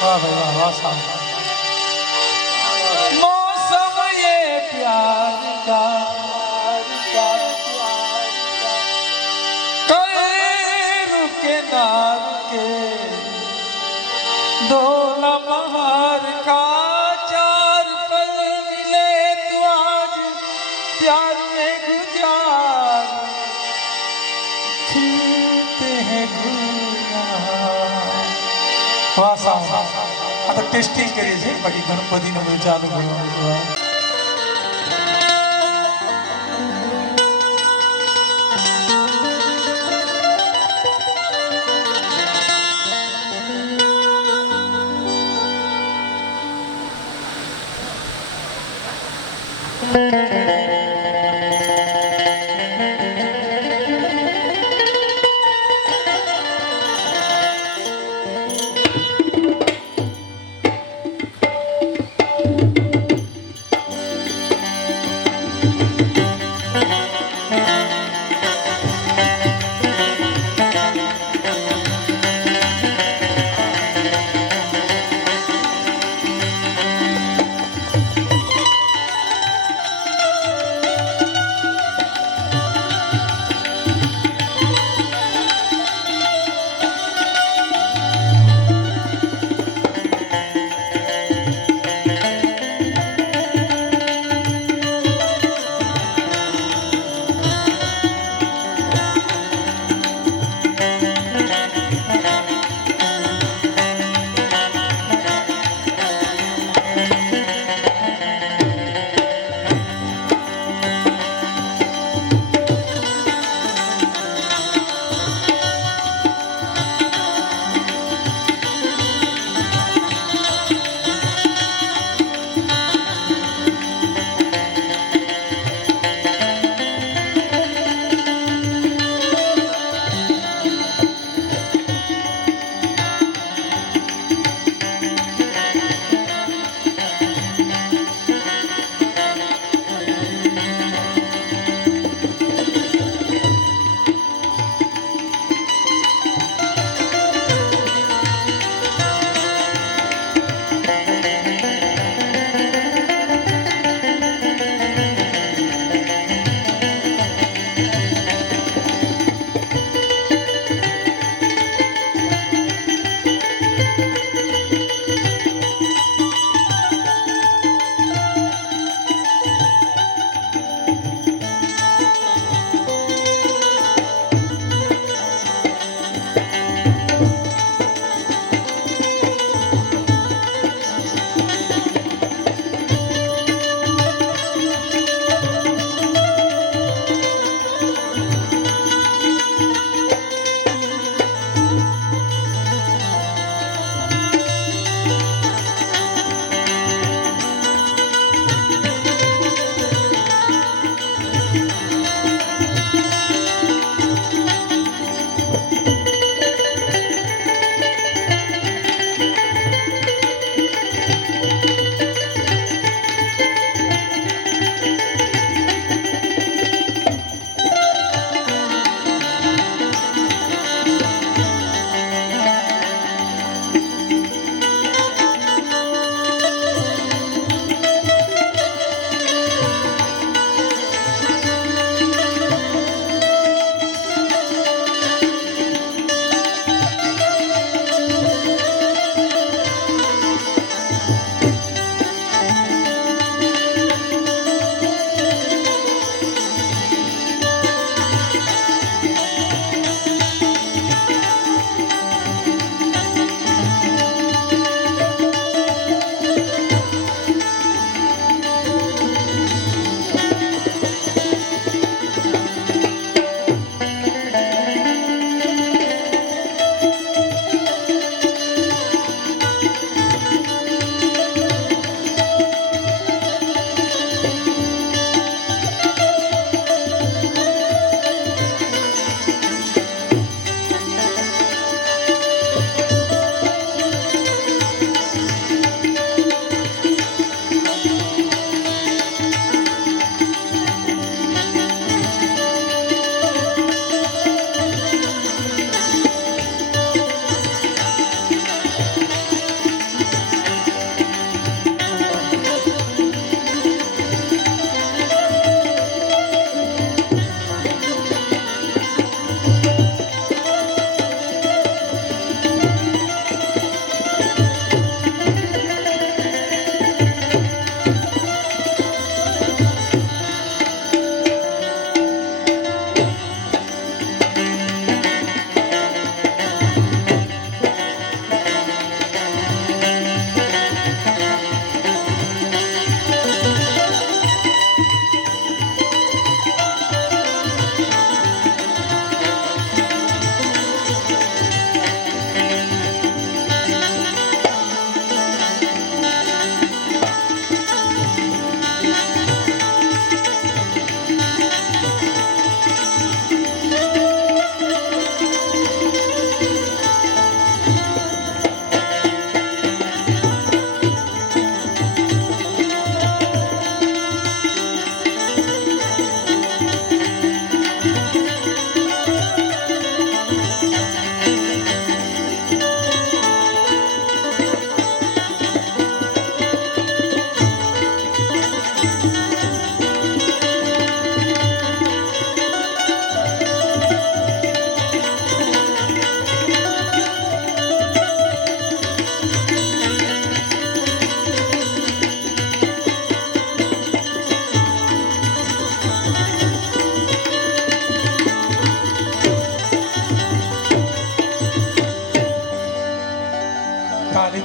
वाह भाई वाह वाह साहब। मौसम ये प्यार का कहीं रुके ना रुके दो लम्हार का चार पल मिले तो आज प्यार में गुजार खिलते हैं गुलजार। वाह साहब आता टेस्टिंग કરીએ છીએ બાકી ગણપતિનું બધું ચાલુ કરવાનું છે।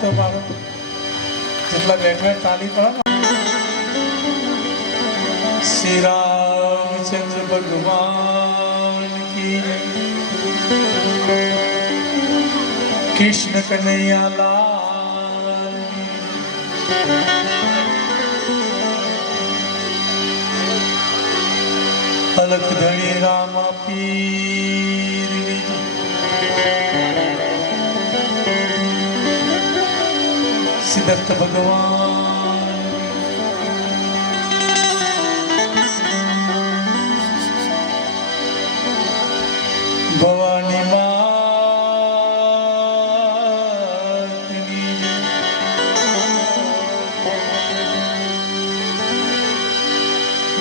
ભક્તો મારો જેટલા બેઠા તાલી પડો શ્રી રામચંદ્ર ભગવાન કી જય કૃષ્ણ કનૈયા લાલ અલખ ધણી રામા પીર સિદ્ધાર્થ ભગવાન ભવાની માતની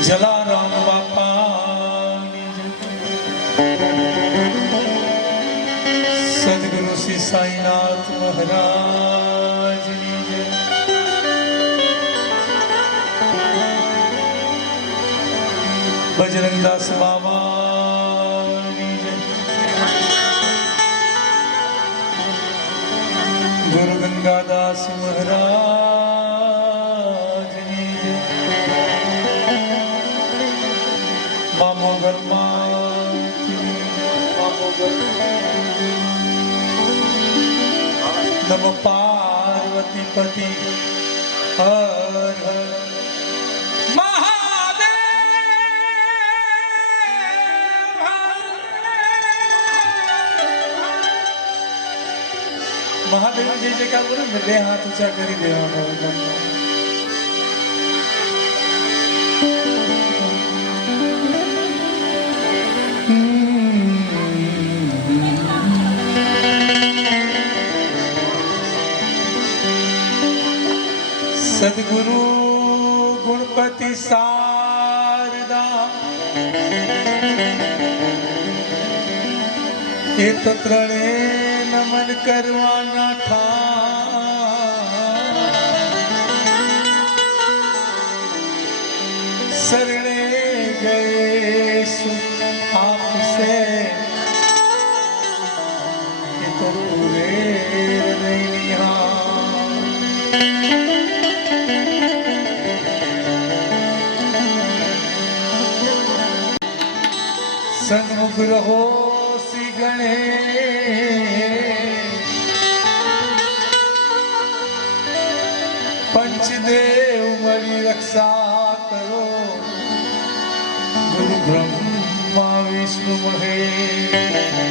જલારામ બાપાની સદગુરુ શ્રી સાઈનાથ મહારાજની જય બજરંગદાસ બાબાની જય ગુરુ ગંગાદાસ મહારાજની જય નમો પાર્વતી પતિ હર હર મહાદેવ જે જગ્યા બોલો ને બે હાથ ઊંચા કરી દેવાના સદગુરુ ગુણપતિ શારદા એ તો ત્રણે નમન કરવાના શરણે ગયે આપસે એ તો પૂરે સન્મુખ રહો શ્રી ગણેશ પંચદેવ મળી રક્ષા કરો ગુરુ બ્રહ્મા વિષ્ણુ મહેશ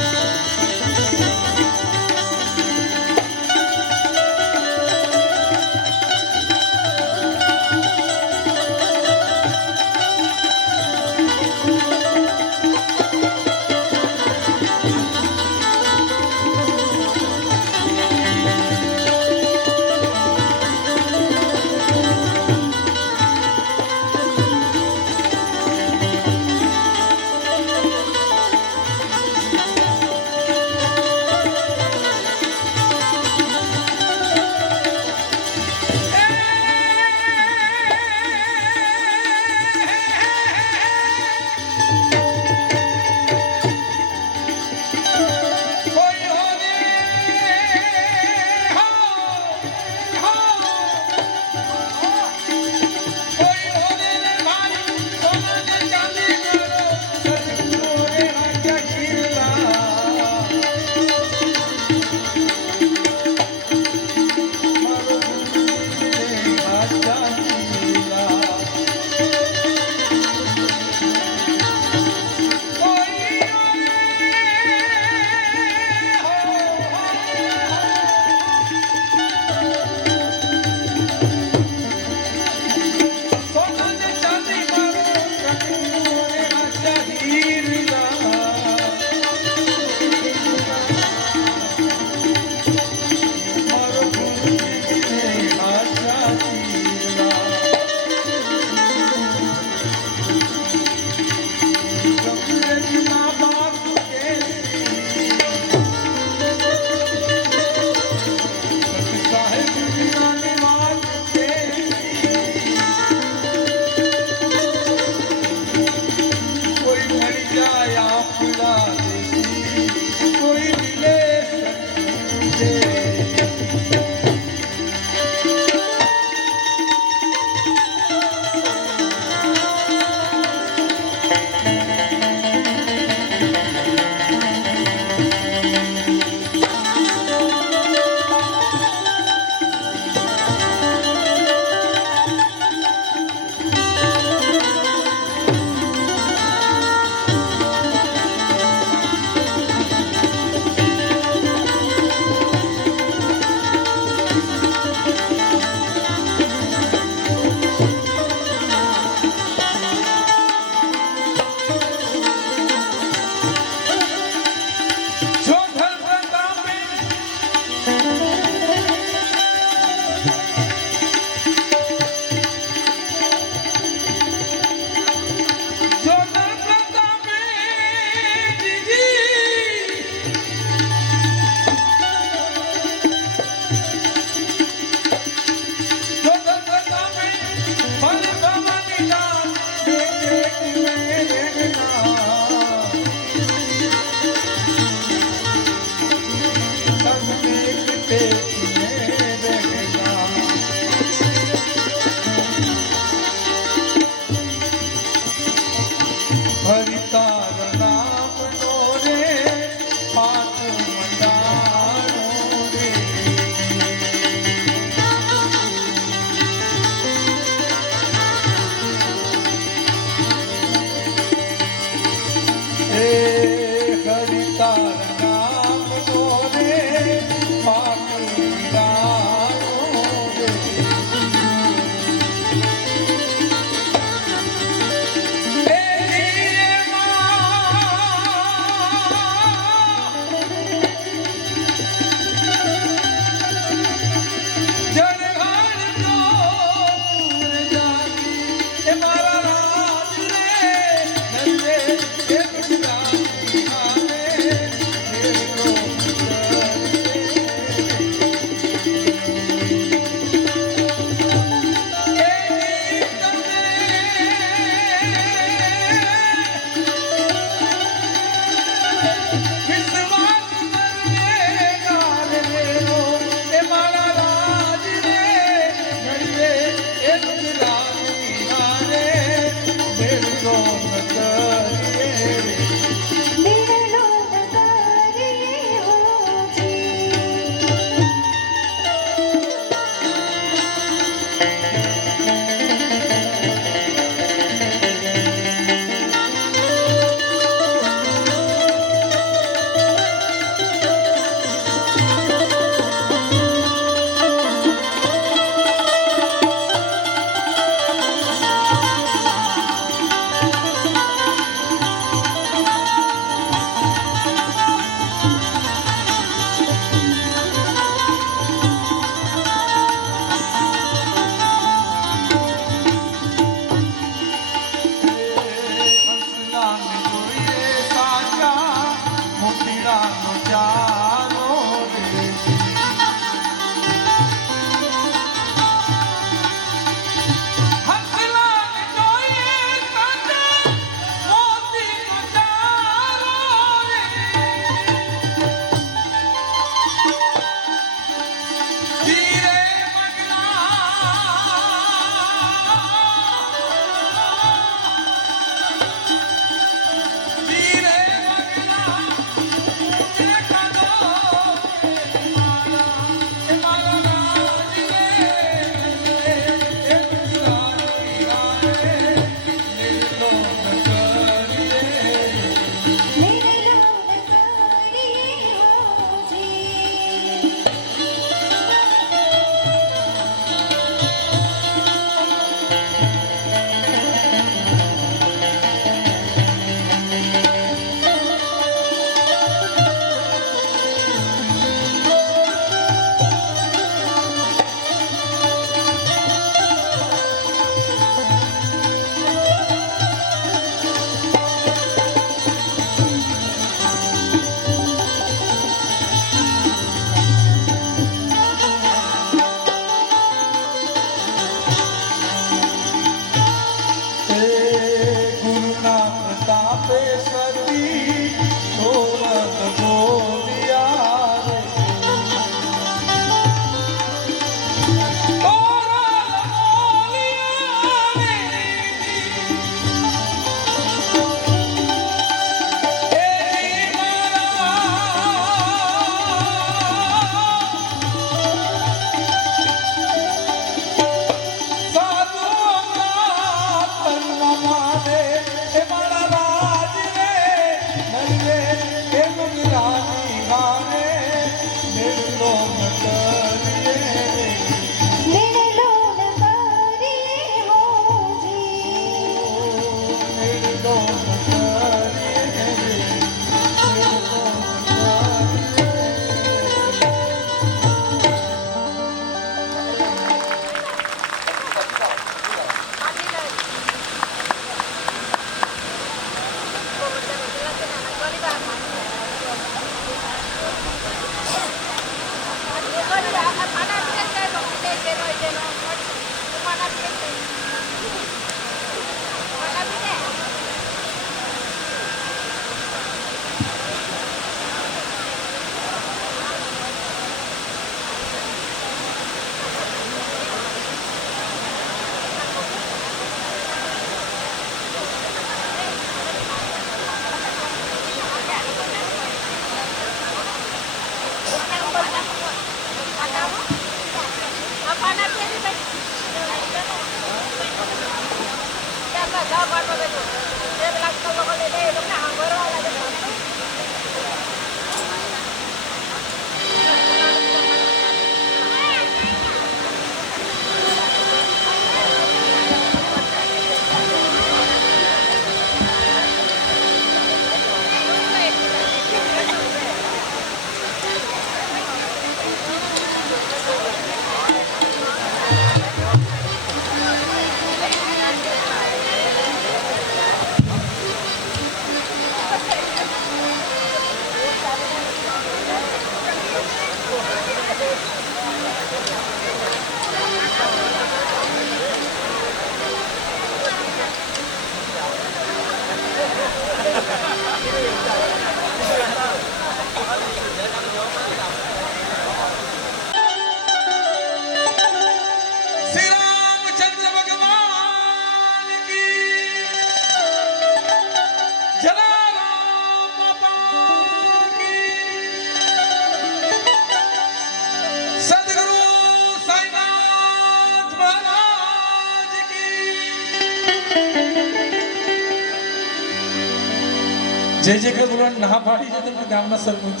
જે જે કે બોલવા ના પાડી છે તમને ગામના સરપંચ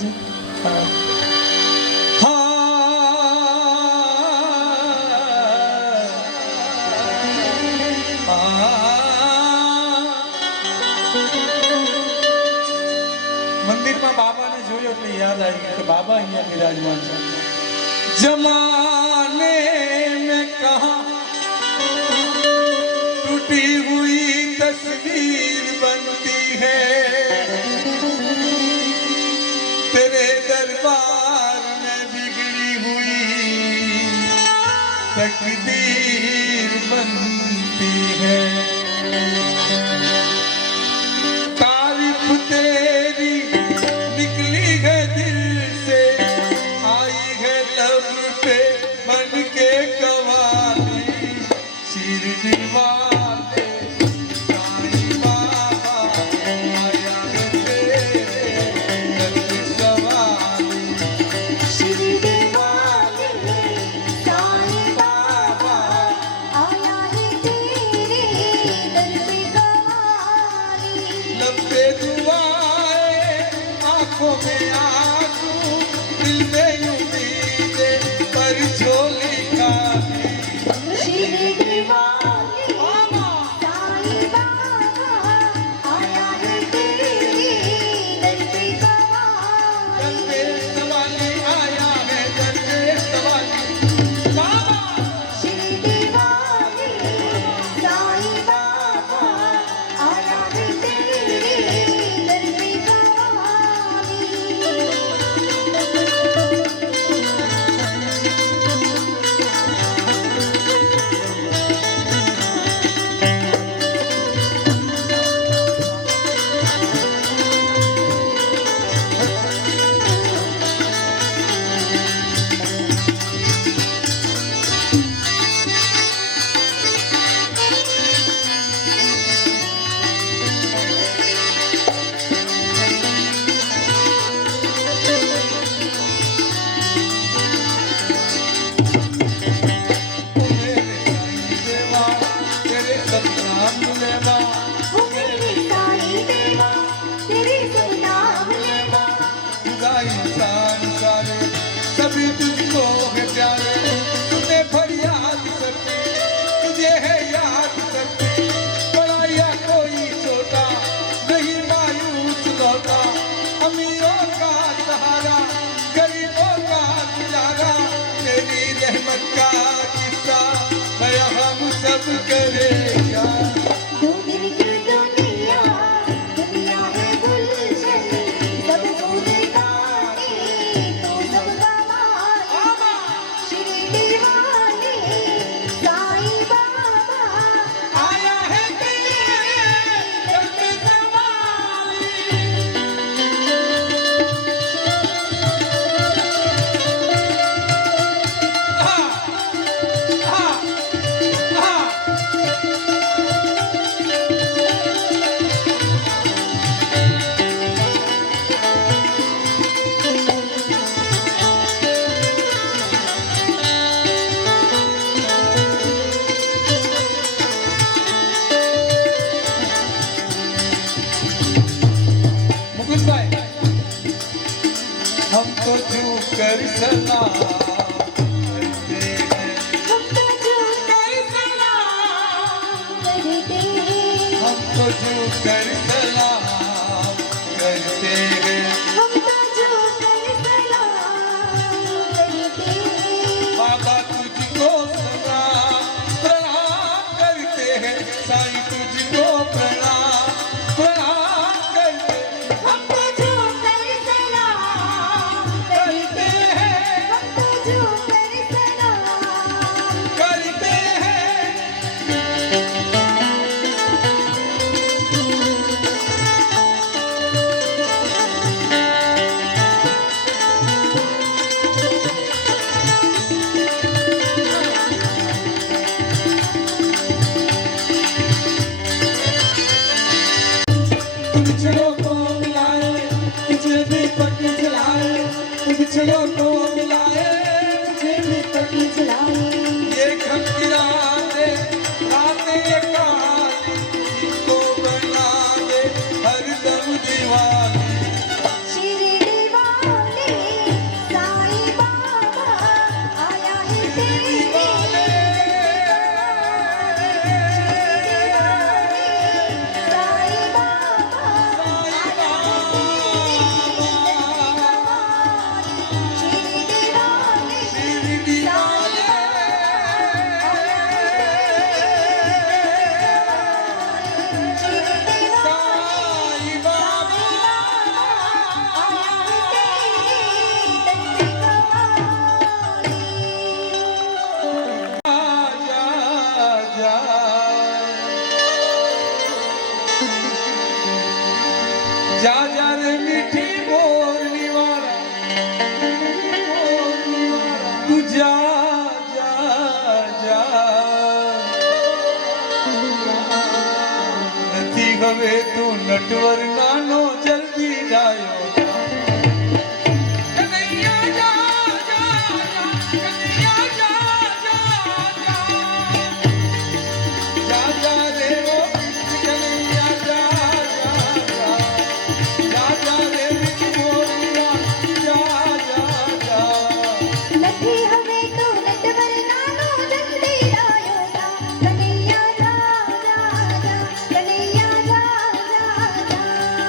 મંદિરમાં બાબાને જોયો એટલે યાદ આવી કે બાબા અહીંયા બિરાજમાન છે. જમાને મેં કહા टूटी हुई तस्वीर बनती है तेरे दरबार में बिगड़ी हुई तकदीर बनती है. तारीफ तेरी निकली है दिल से आई है लब पे बन के कवाली शिरडी वाले साईं बाबा आया है तेरे दर पे सवारी. शिरडी वाले साईं बाबा आया है तेरे दर पे सवारी. लब पे दुआएं आंखों में आंसू दिल में उम्मीदें पर झोली खाली. शिरडी वाले साईं बाबा आया है तेरे दर पे सवारी. दर पे सवाली आया है दर पे सवाली बाबा. शिरडी वाले साईं बाबा आया है तेरे दर पे सवारी. तेरे सतनाम लेवा ओ मेरे साईं देवा तेरे सतनाम लेवा. खुदा इंसान सारे सभी तुझको है प्यारे. तूने फरियाद करती तुझे है याद करती. बड़ा या कोई छोटा नहीं मायूस लौटा. अमीरों का सहारा गरीबों का गुजारा. तेरी रहमत का किस्सा मैं हम सब करेगा. दो दिन की दुनिया दुनिया है गुलशन सब फूल काटे तो सब गवाए. शिरडी वाले साईं बाबा बिछड़ो तो मिलाए मुझे भी पति चलाए ये खमीरा दे रातें काली इसको बना दे हरदम दीवानी शिरडी वाले साईं बाबा आया है तेरे वाले शिरडी वाले साईं बाबा आया है तेरे दरबार शिरडी वाले शिरडी वाले शिरडी वाले साईं बाबा जा जा जा रे मीठी बोलने वाला तू जा जा जा નથી હવે તું નટવર નાનો જલ્દી જાયો કનૈયા જા જા જા કનૈયા જા જા જા જા જા રે ઓ કનૈયા જા જા જા રે મીઠી બોલિયા જા જા જા નથી હવે તો નટવર નાનો જલ્દી લાયો જા કનૈયા જા જા જા કનૈયા જા જા જા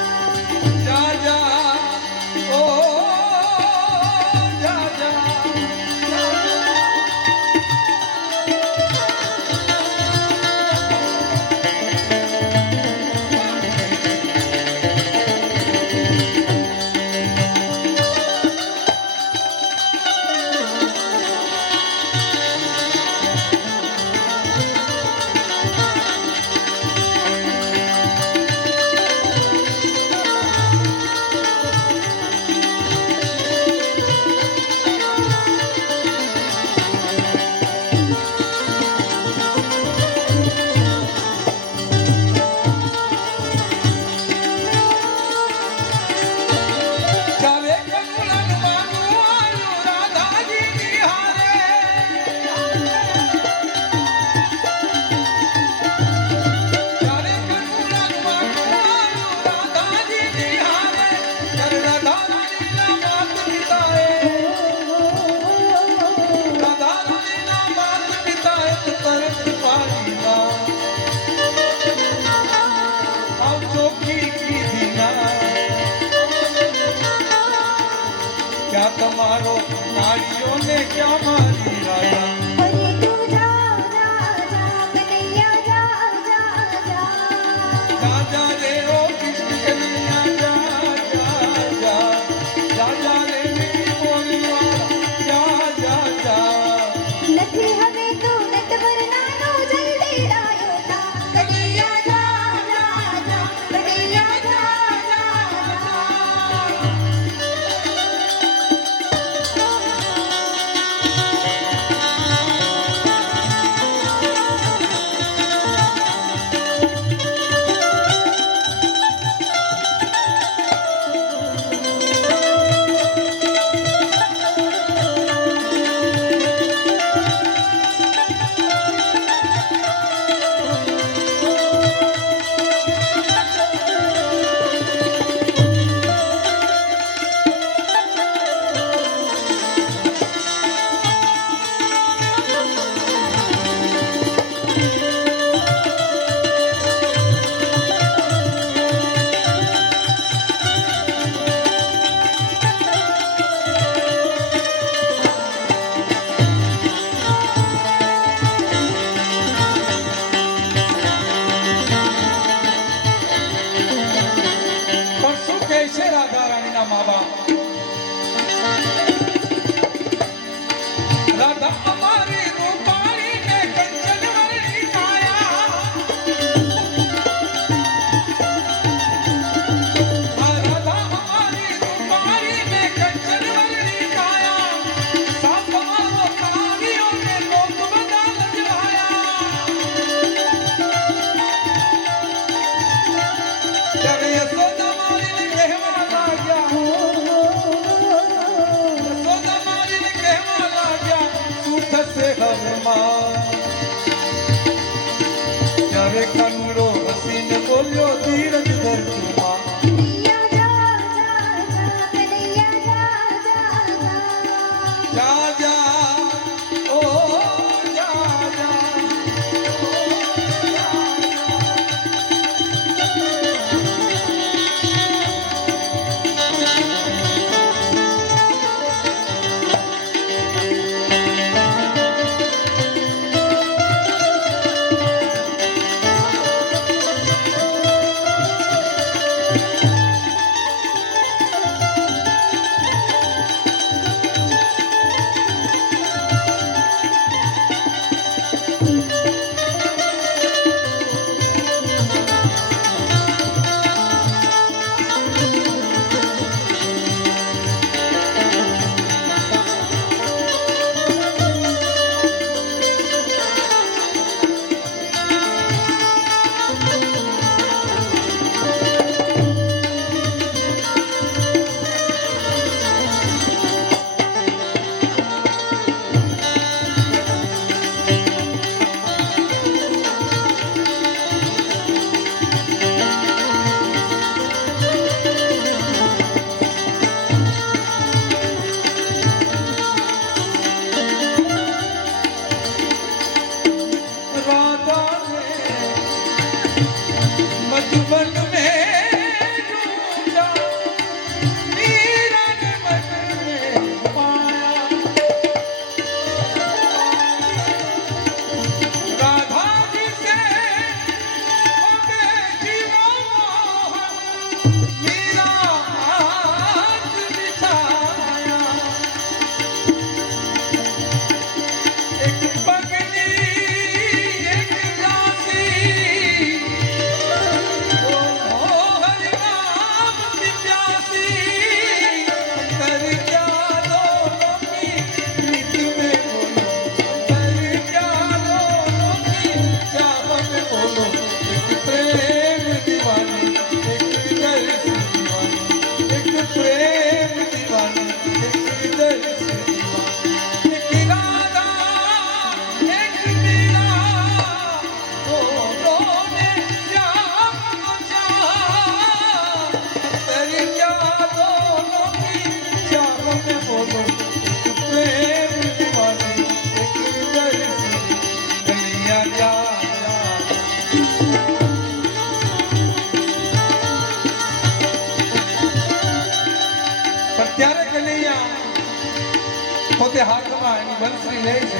બંસરી લે છે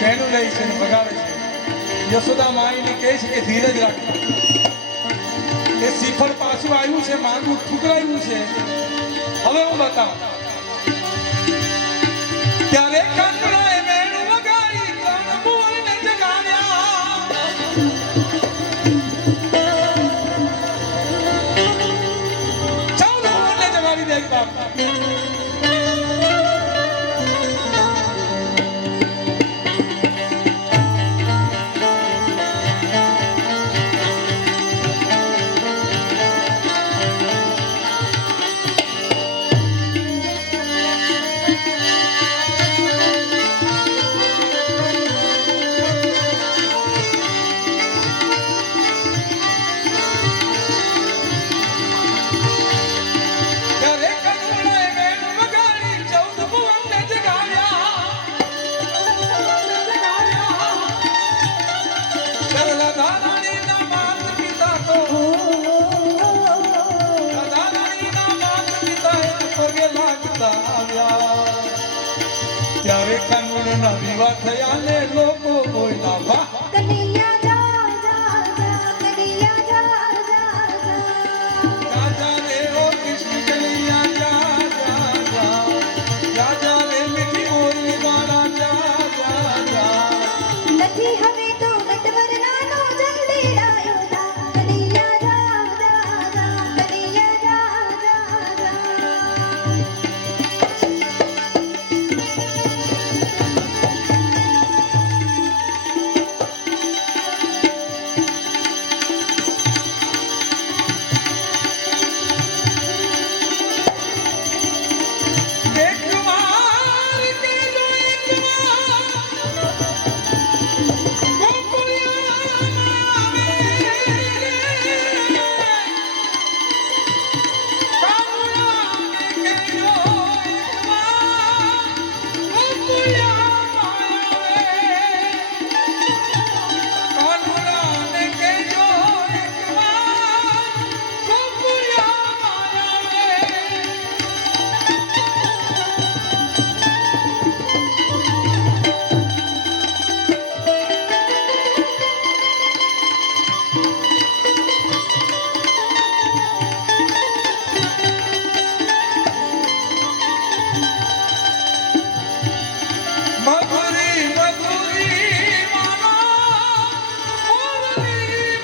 વેણુ લે છે ને વગાડે છે યશોદા માઈને કહે છે કે ધીરજ રાખ એ શ્રીફળ પાછું આવ્યું છે માંગું ઠુકરાયું છે હવે હું બતાવું ત્યારે કંકણાએ વેણુ વગાડી ત્રણ ભુવનને જગાડ્યા ચૌદ ભુવનને જગાડી દે બાપ ત્યારે કાનૂનના વિવાદ થયા ને લોકો બોલ્યા વાહ કનૈયા જા જા જા કનૈયા જા જા જા રાજા રે ઓ કૃષ્ણ કનૈયા જા જા જા રાજા રે મીઠી બોલી વાળા જા જા જા નથી હવે તો નટવર નાનો જલ્દી ડાયો જા કનૈયા જા જા જા કનૈયા જા જા જા એક વાર કે લો એક વાર ગોકુળિયામાં આવે કાનુડાને કહેજો એક વાર ગોકુળિયામાં આવે કાનુડાને કહેજો એક વાર ગોકુળિયામાં આવે મધુરી મધુરી માનો મોરલી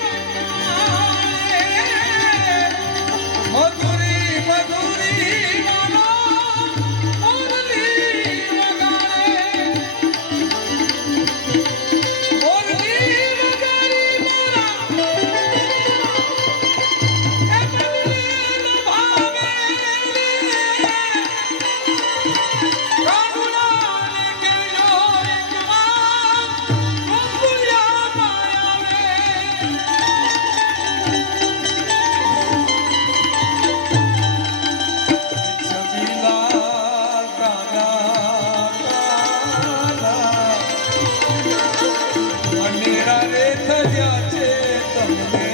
મધુરી મધુરી માનો મોરલી વગાડે મોરલી વગાડી મોરા એ મધુરી ભાવે કાનુડાને કહેજો એક વાર ગોકુળિયામાં આવે છબીલા કાના કાના અનેરા રે થયા છે તમને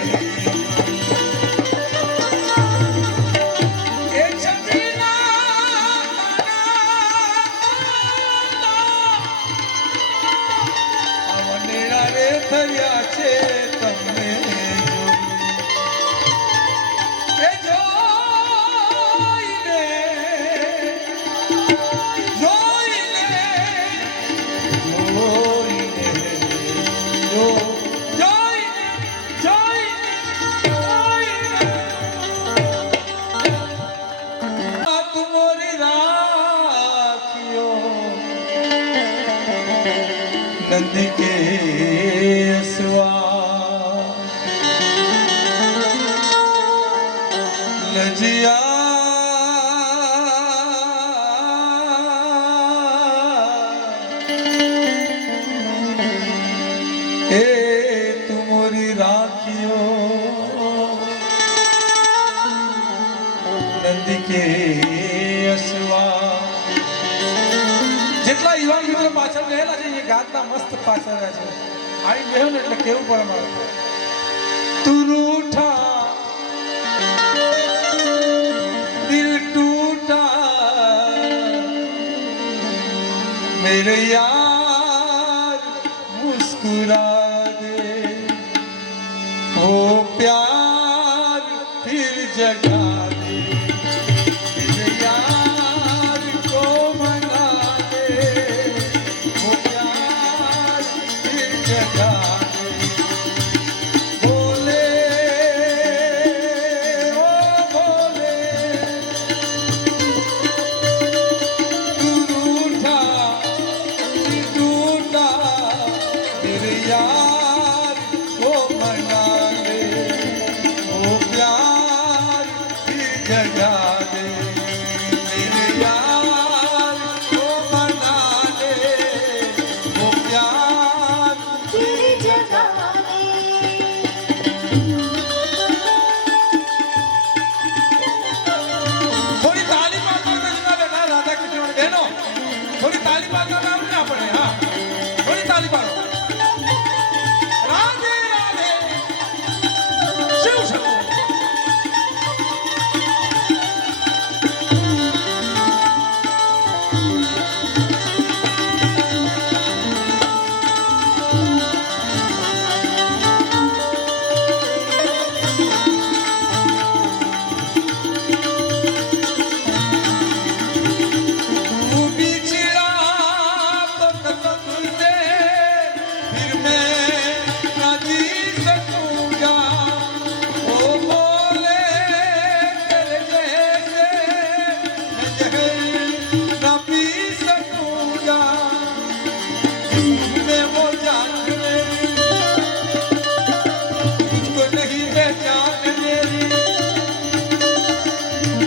એ છબીલા કાના અનેરા રે થયા છે તમને એ જોઈને જોઈને જોઈને જોઈને જોઈને તુમરી રાખ્યો નંદી કે અસવા લજિયા એ તુમરી રાખ્યો નંદી કે અસવા જેટલા યુવાન મિત્રો પાછળ રહેલા છે એ ગાતના મસ્ત પાછળ રહે છે આવી બેહો ને એટલે કેવું પડે મારે તું રૂઠા દિલ ટૂટા मेरे यार मुस्कुरा दे, वो प्यार फिर जगा दे, मेरे यार को मना दे, वो प्यार फिर जगा दे। बोले ओ बोले तू रूठा टूटा, मेरे यार को मना दे, वो प्यार फिर जगा दे, मेरे यार को मना दे, वो प्यार फिर जगा दे। थोड़ी ताली पाडो ને જુના બેઠા રાધા કૃષ્ણ બહેનો, થોડી તાલી પાડવા આવડે ને આપણે, હા થોડી તાલી પાડો. રાધે રાધે શિવ શંકર. तू बिछड़ा तो कसम से फिर मैं न जी सकूंगा, ओ बोले तेरे जैसे मैं जहर न पी सकूंगा, जिसमें वो जान मेरी तुझको नहीं पहचान मेरी,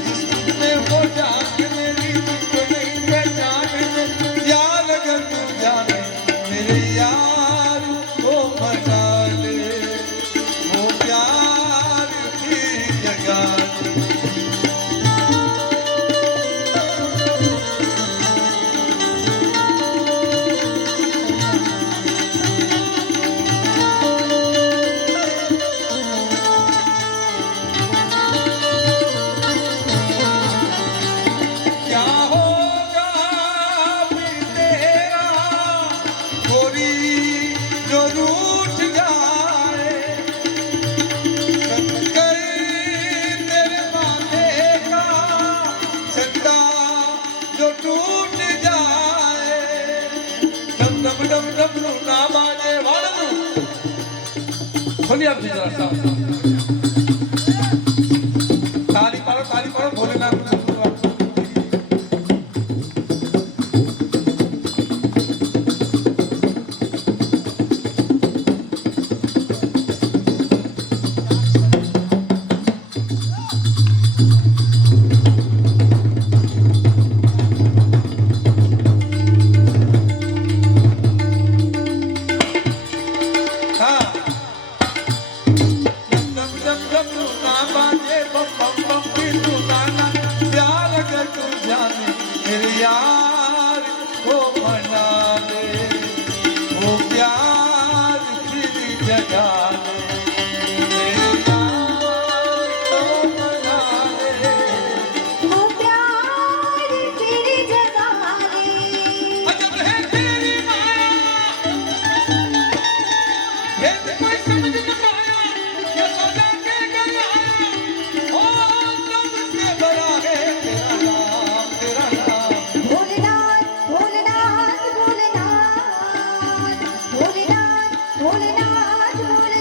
जिसमें वो जान मेरी तुझको नहीं पहचान मेरी, यार अगर तू जाने मेरे यार को मना ले, वो प्यार की जगा दे। क्या होगा फिर तेरा गोरी जो रूठ जाए, शंकर तेरे माथे का चंदा जो टूट जाए, डम डम डम डम ना बाजे वालू खोलिए आप जरा सा ताली पाड़ो भोलेनाथ को। हाँ डम डम डम ना बाजे बम बम बम फिर तू गाना, प्यार अगर तू जाने मेरे यार को मना दे, वो प्यार फिर जगा दे, मेरे यार को मना दे। वो प्यार फिर जगा दे। अजब है तेरी माया, भेद कोई समझ न पाया, ये सौदा के घर आया, ओ सबसे बड़ा है तेरा नाम, तेरा नाम। भोलेनाथ भोलेनाथ भोलेनाथ भोलेनाथ भोलेनाथ भोलेनाथ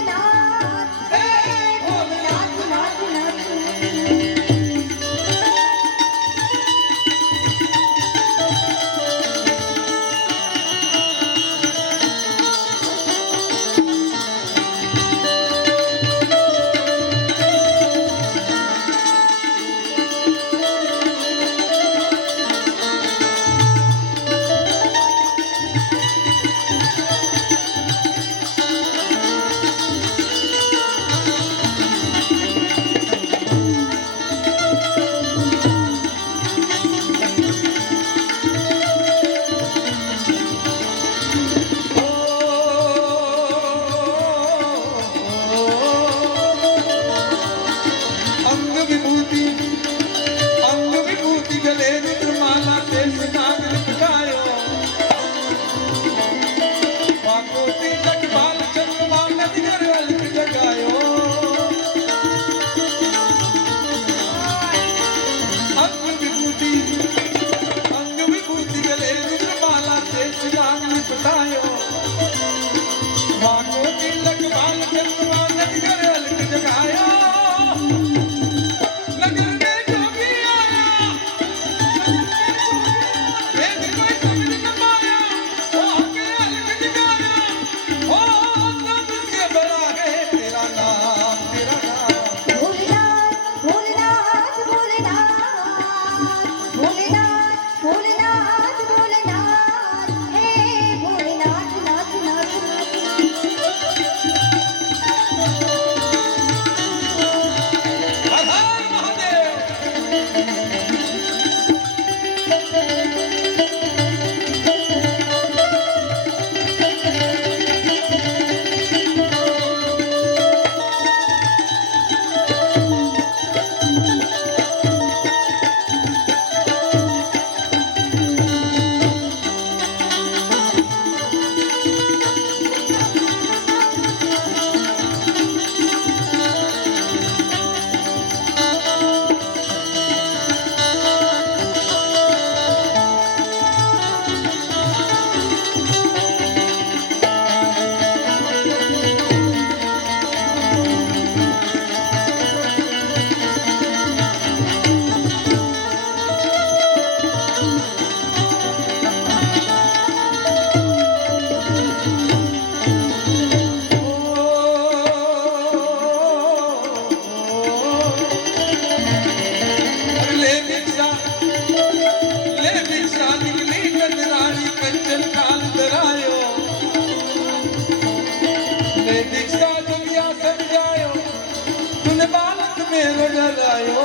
आयो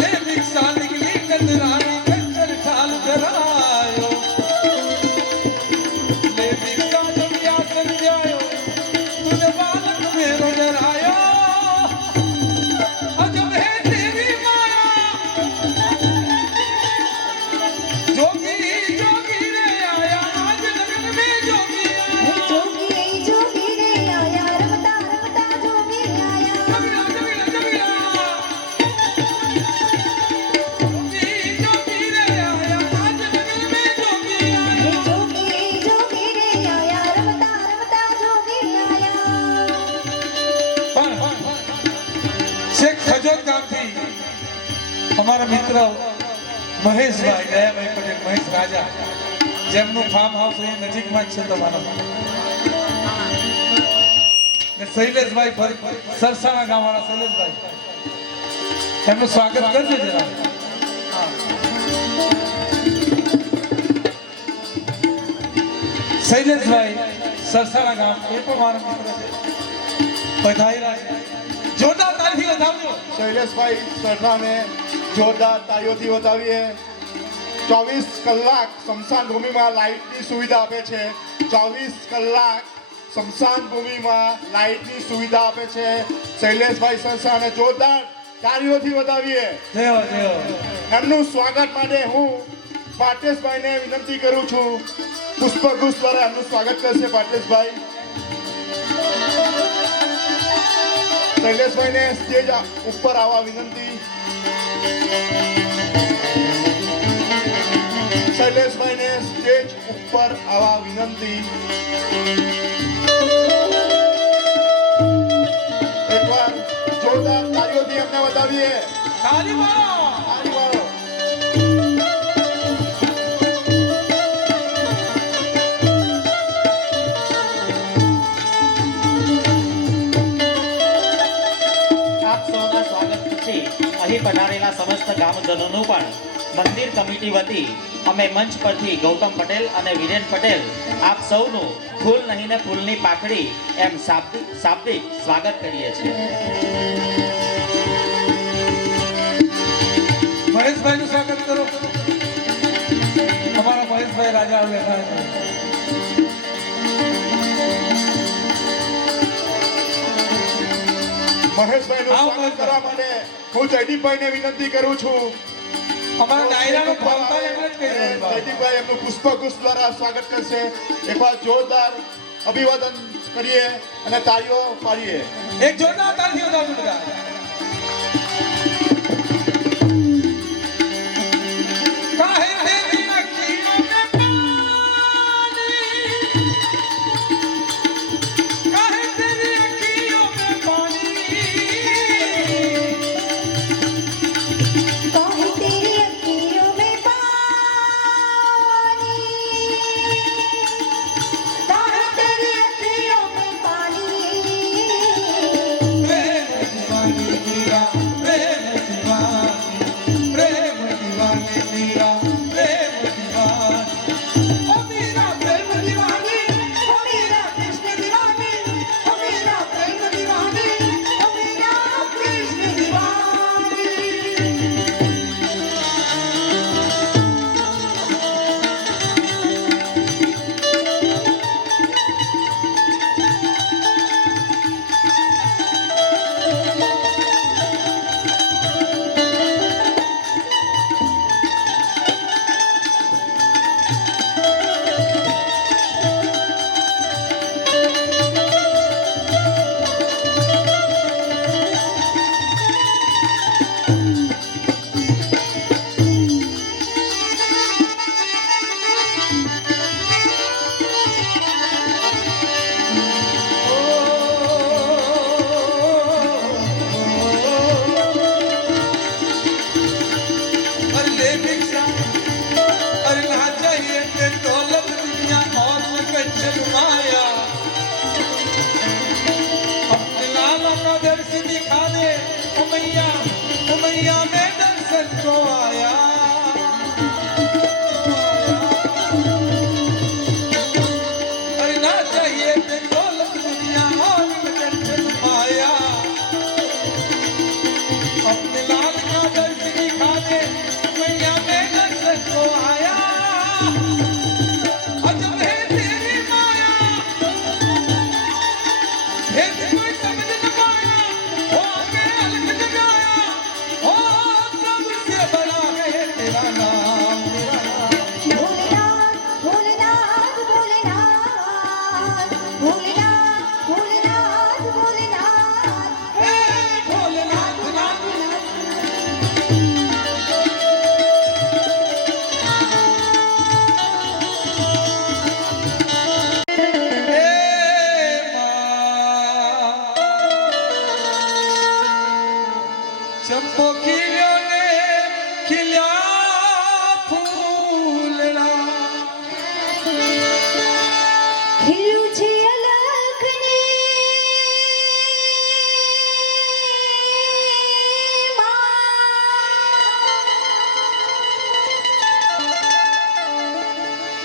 ले भिक्षा निकली कंदरानी कंचन ठाल धरायो ले भिक्षा जब यासन जायो तुझे बालक मेरो जरायो अजब है तेरी माया जोगी जोगी रे आया आज लगन में जोगी आया जोगी रे आया रमता रमता जोगी आया जगला जगला जगला जोगी जोगी रे आया आज लगन में जोगी आया जोगी रे आया रमता रमता जोगी आया પણ શેખ ખજોદ ગામથી અમારા મિત્ર મહેશભાઈ દયાભાઈ પટેલ મહેશ રાજા જેમનું ફાર્મ હાઉસ અહીં નજીકમાં જ છે તમારા ને શૈલેષભાઈ સરસાણા ગામવાળા શૈલેષભાઈ એમનું સ્વાગત કરજો જરા શૈલેષભાઈ સરસાણા ગામ એ પણ મારા મિત્ર છે પધાર્યા છે જોરદાર તાળીથી વધાવજો શૈલેષભાઈ સરનાને જોરદાર તાળીઓથી વધાવીએ 24 કલાક સ્મશાન ભૂમિમાં લાઇટની સુવિધા આપે છે 24 કલાક સ્મશાન ભૂમિમાં લાઇટની સુવિધા આપે છે શૈલેષભાઈ સરસાને જોરદાર તાળીઓથી વધાવીએ જય હો જય હો એમનું સ્વાગત માટે હું પાટેશભાઈને વિનંતી કરું છું પુષ્પગુચ્છ દ્વારા એમનું સ્વાગત કરશે પાટેશભાઈ શૈલેષભાઈને સ્ટેજ ઉપર આવવા વિનંતી શૈલેષભાઈને સ્ટેજ ઉપર આવવા વિનંતી એકવાર જોરદાર તાળીઓથી એમને વધાવીએ તાળી મારો તાળી મારો. આપ સૌના સ્વાગત પછી અહીં પધારેલા સમસ્ત ગામજનોનું પણ મંદિર કમિટી વતી અમે મંચ પરથી ગૌતમ પટેલ અને વિરેન પટેલ આપ સૌનું ફૂલ નહીં ને ફૂલની પાકડી એમ શાબ્દિક સ્વાગત કરીએ છીએ મહેશભાઈનું સ્વાગત કરો અમારા મહેશભાઈ રાજા બેઠા છે મહેશભાઈનું આવો, સ્વાગત મહેશભાઈ. કરવા માટે હું જયદીપભાઈને વિનંતી કરું છું અમારા ડાયરાનું ભાવતા એટલે જ કહી રહ્યો છું. જયદીપભાઈ એમનું પુષ્પગુચ્છ દ્વારા સ્વાગત કરશે એકવાર જોરદાર અભિવાદન કરીએ અને તાળીઓ પાડીએ એક જોરદાર તાળીથી વધાવજો બધા કાહે તેરી અખીઓ મેં પાની કાહે તેરી અખીઓ મેં પાની काहे तेरी अखियों में पानी काहे तेरी अखियों में पानी प्रेम दीवानी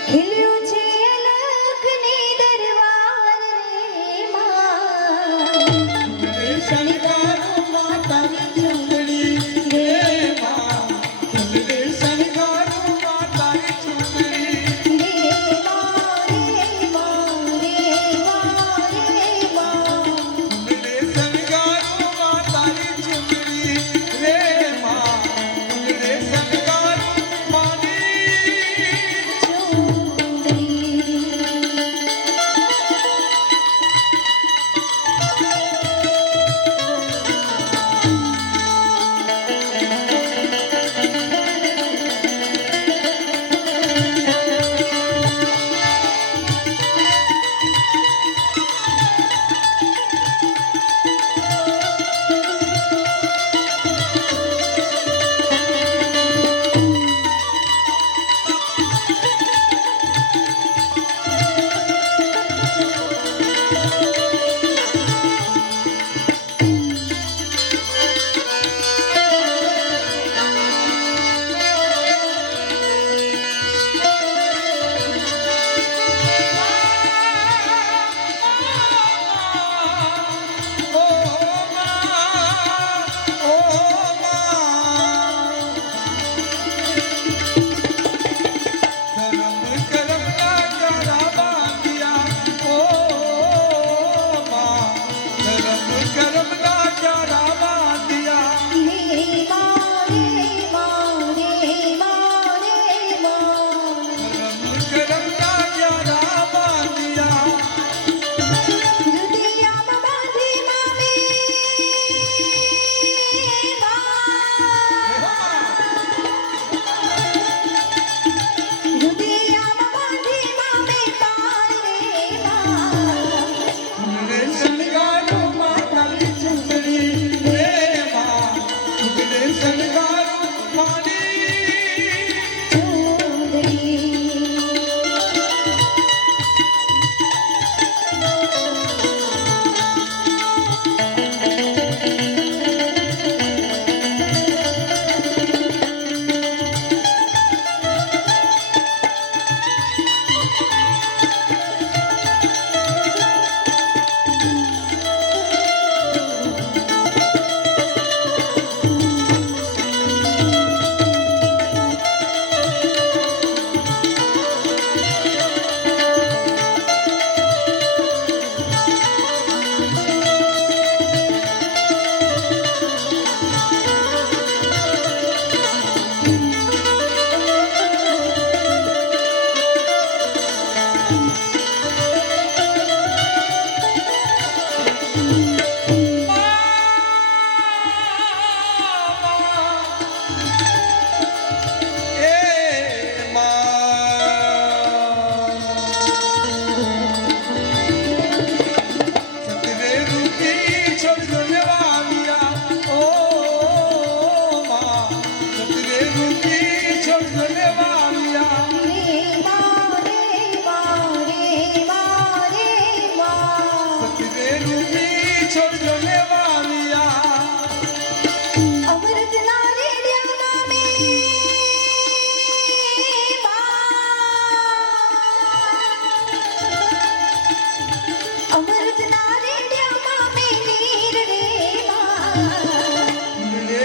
ખીલ્યું છે લખની દરબાર રે માં શણગારું માં તારી ચૂંદડી રે માં ફૂલને શણગારું માં તારી ચૂંદડી રે માં રે માં રે માં રે માં ફૂલને શણગારું માં તારી ચૂંદડી રે માં ફૂલને શણગારું માની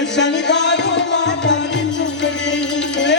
શણગારું માં તારી ચૂંદડી રે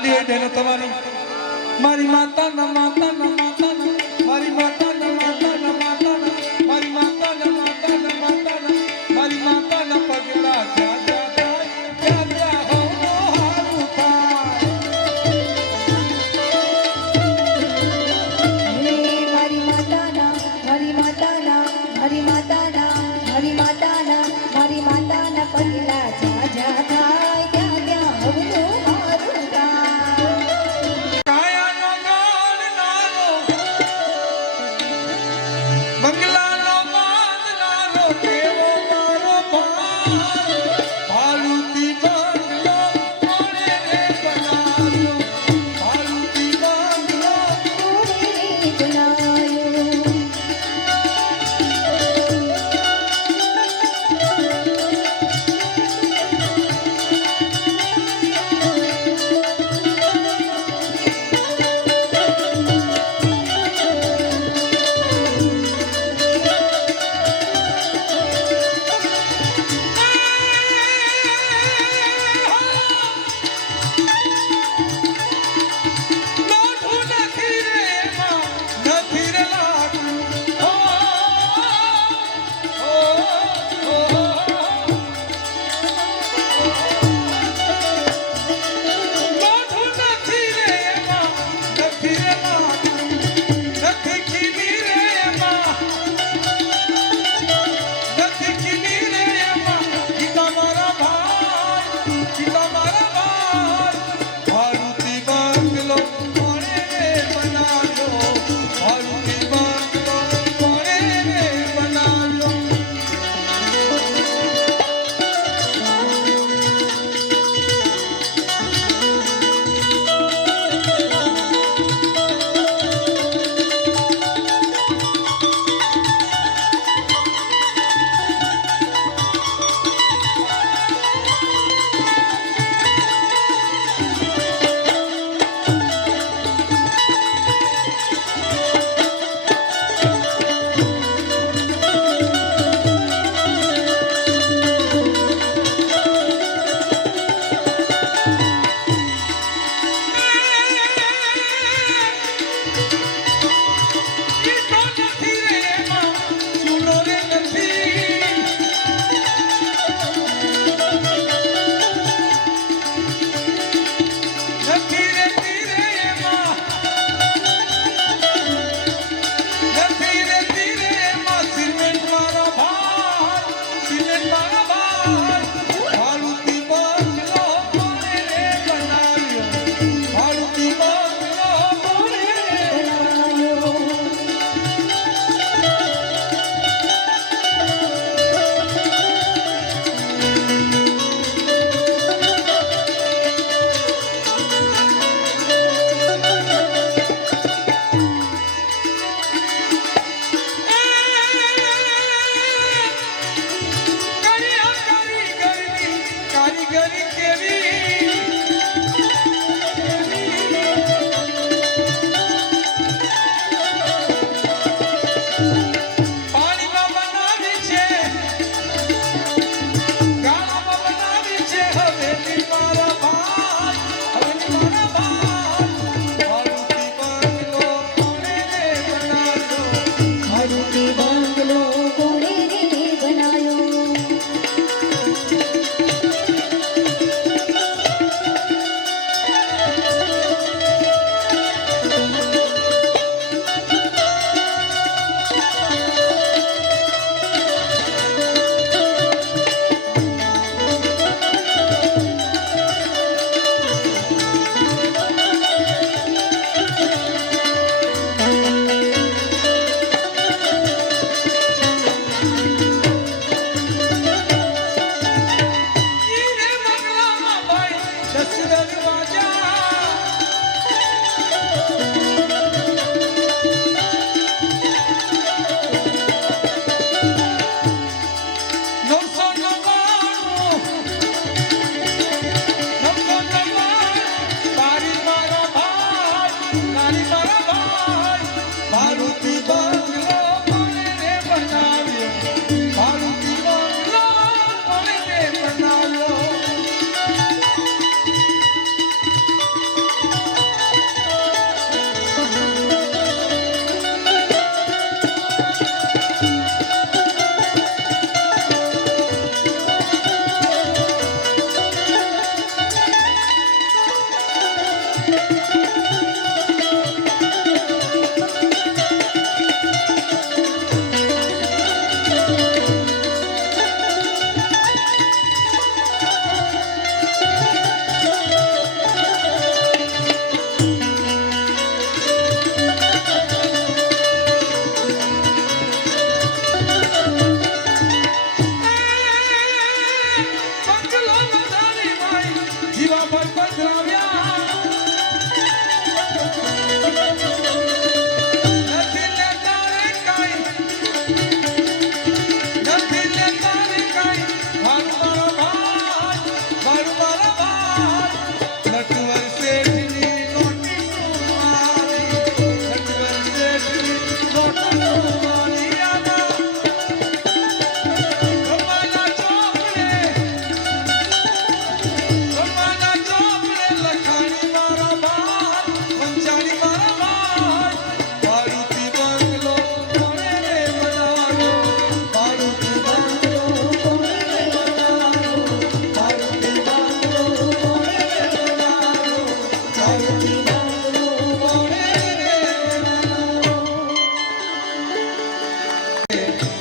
તાલી હોય બહેનો તમારી. મારી માતાના માતાના માતાના મારી માતાના માતાના માતાના મારી માતાના માતાના માતાના મારી માતાના પગલા જ્યાં જ્યાં થાય ત્યાં ત્યાં હવનો હારું થાય. હે મારી માતાના મારી માતાના મારી માતાના મારી માતાના મારી માતાના પગલા જ્યાં જ્યાં થાય ત્યાં ત્યાં હવનું મારું થાય. કાયાનો ગાળ નાનો બંગલાનો બાંધનારો કેવો મારો ભાર. ભાલુતી બંગલો કોણે રે બનાવ્યો ભાલુતી બંગલો. કોણે બનાવ્યો? લોઠું નથી રે એમાં, નથી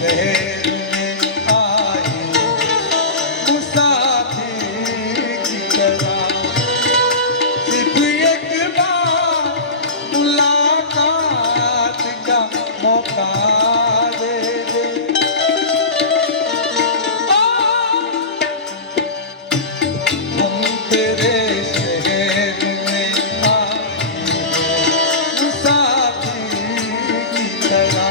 शहर में आए मुसाफिर की तरह सिर्फ एक बार मुलाकात का मौका दे दे हम तेरे शहर में आए मुसाफिर की तरह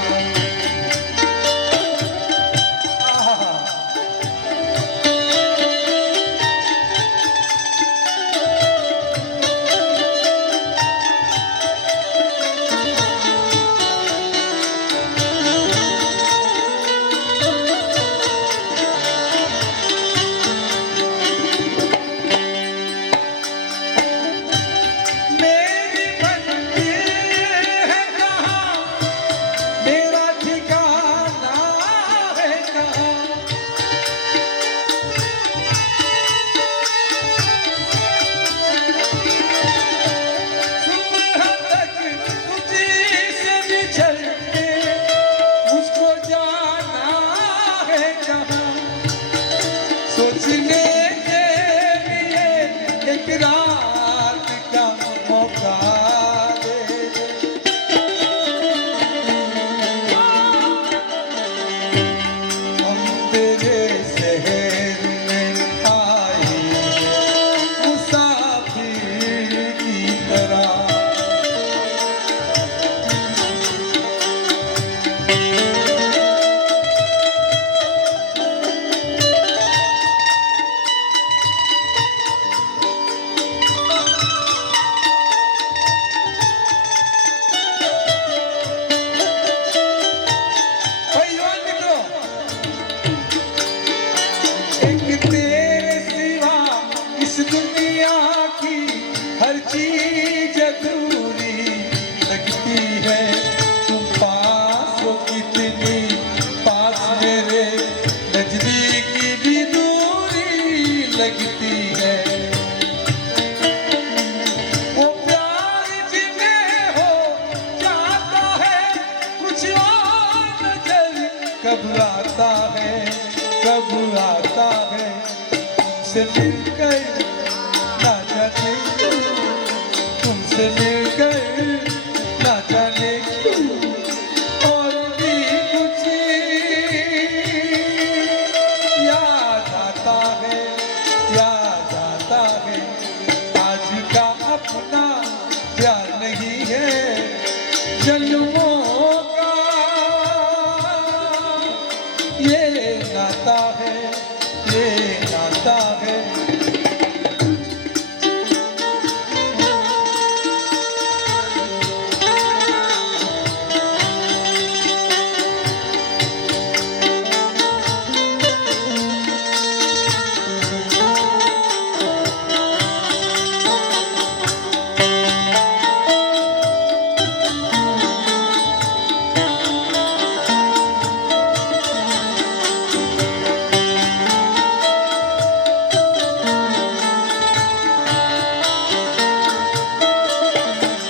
मेरी मंजिल है कहाँ मेरा ठिकाना है कहाँ सुबह तक तुझी से बिछड़ के मुझको जाना है कहाँ सोचने के लिए एक रात का मौका दे दे हम तेरे शहर में आए मुसाफिर की तरह परिवार मित्रों एक तेरे सिवा इस दुनिया की हर चीज अधूरी लगती है तुम पास हो कितनी पास मेरे नजदीकी भी दूरी लगती है वो प्यार जिन्हें हो जाता है कुछ और नजर कब आता है तुमसे मिलकर ना जाने क्यों तुमसे मिलकर ना जाने क्यों और भी कुछ याद आता है आज का अपना प्यार नहीं है जन्मों का ये नाता है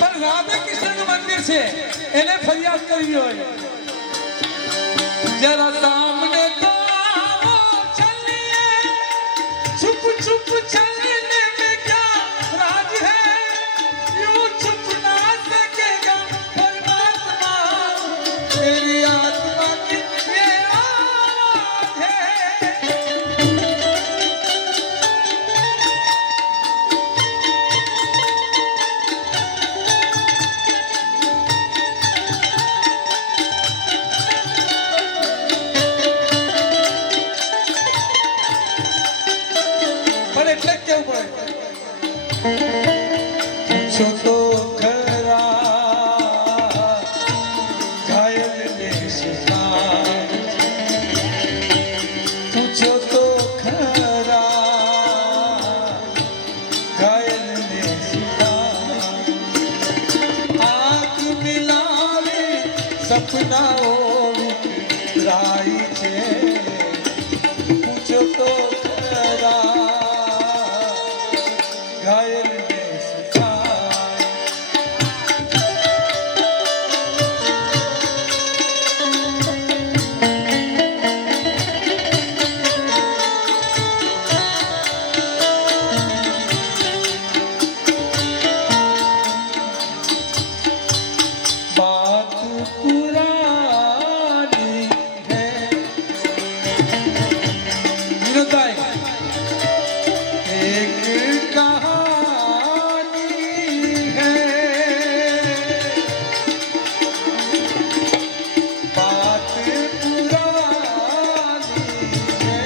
પણ રાધા કૃષ્ણનું મંદિર છે એને ફરિયાદ કરવી હોય જરા સામને તો આવો ચલીએ છુપ છુપ ચલને में क्या राज है यूं छुप ना सकेगा परमात्मा तेरी आत्मा की ये आवाज है પણ એટલે જ કેવું પડે પૂછો તો ખરા ઘાયલ ને શિખાય પૂછો તો ખરા ઘાયલ ને શિખાય આંખ મિલાવે સપનાઓ વિખરાય છે પૂછો તો ખરા ઘાયલ ને સુખાય पुरानी है। विनोद भाई, एक कहानी है, बात पुरानी है।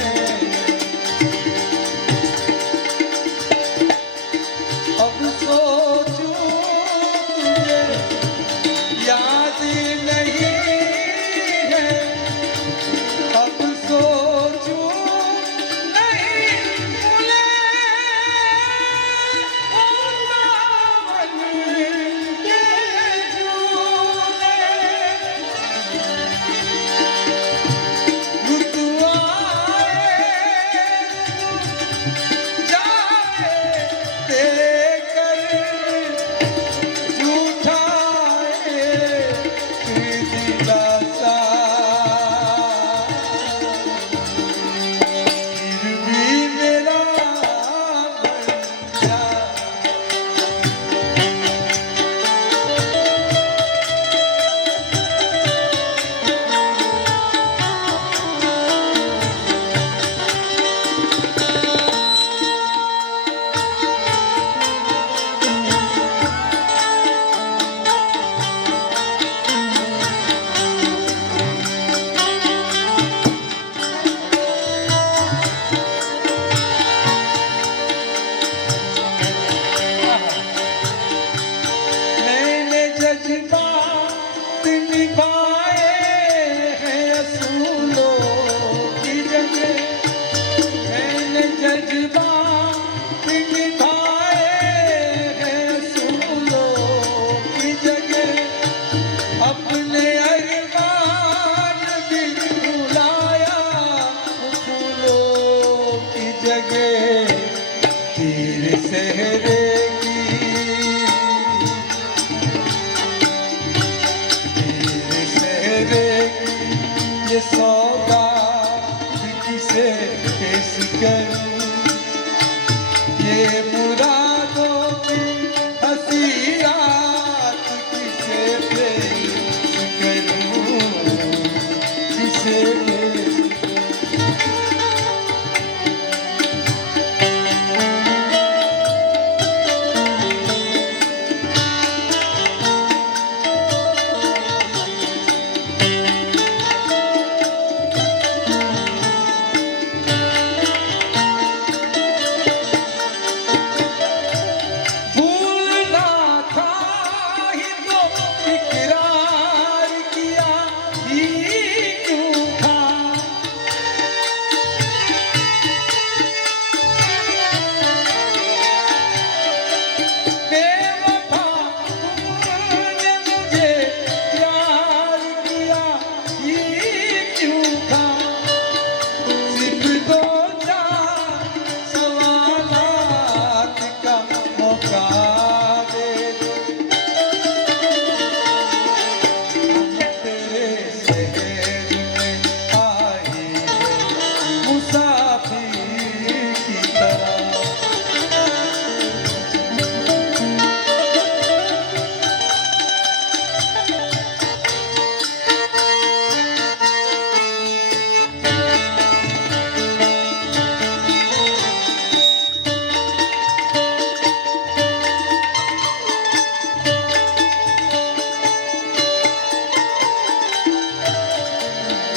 अब सोचूं तुझे याद नहीं है, अब सोचूं नहीं भूले ओ सावन के झूले। रुत आए जाए देकर झूठा दिलासा, फिर भी मेरा बन जा। मैंने जज्बात निभाए हैं असूलों की जगह, मैंने जज्बात निभाए हैं असूलों की जगह। अपने अरमान भी भुलाया फूलों की जगह। तेरे सहरे तेरे सहरे ये सौगात किसे पेश करूं, ये मुरादों की हंसी रात किसे पेश करूं, किसे पेश भूलना था ही तो इकरार किया ही क्यों था। बेवफा तुमने मुझे प्यार किया ही क्यों था। सिर्फ दो चार सवालात का मौका दे दो, तेरे शहर में आई है मुसाफिर की तरह।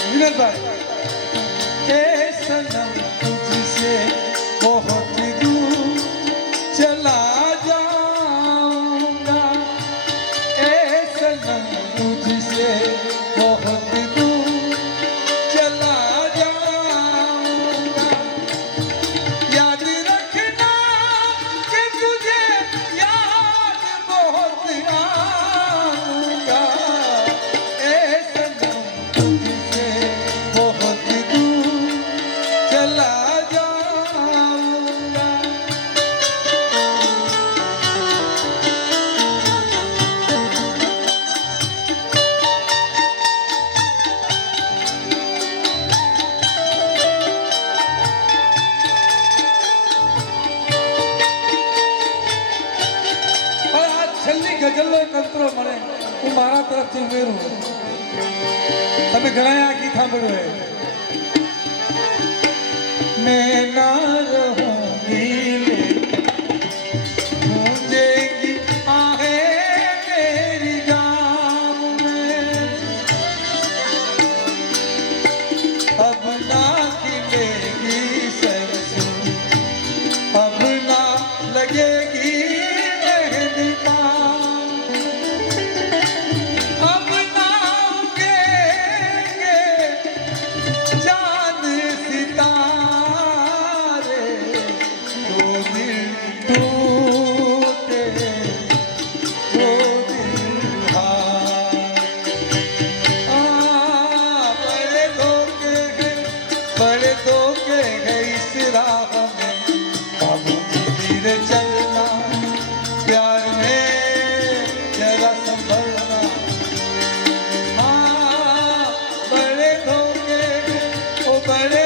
विनोद भाई, ए सनम तुझसे बहुत दूर चला जाऊंगा, ए सनम तुझसे बहुत दूर चला जाऊंगा। याद रखना कि तुझे याद बहुत आऊंगा, ए सनम तुझसे बहुत दूर चला जाऊंगा। તમે ઘણા આ ગીત સાંભળ્યું હોય मैं ना रहूंगी लेकिन गूंजेगी आहें मेरी जान में अब ना खिलेगी सरसों अब ना लगेगी मेहंदी पान अब ना उगेंगे चांद सितारे दो दिल टूटे दो दिल हारे बड़े धोखे गए इस राह में बाबू जी धीरे चलना प्यार में जरा संभलना बड़े धोखे ओ बड़े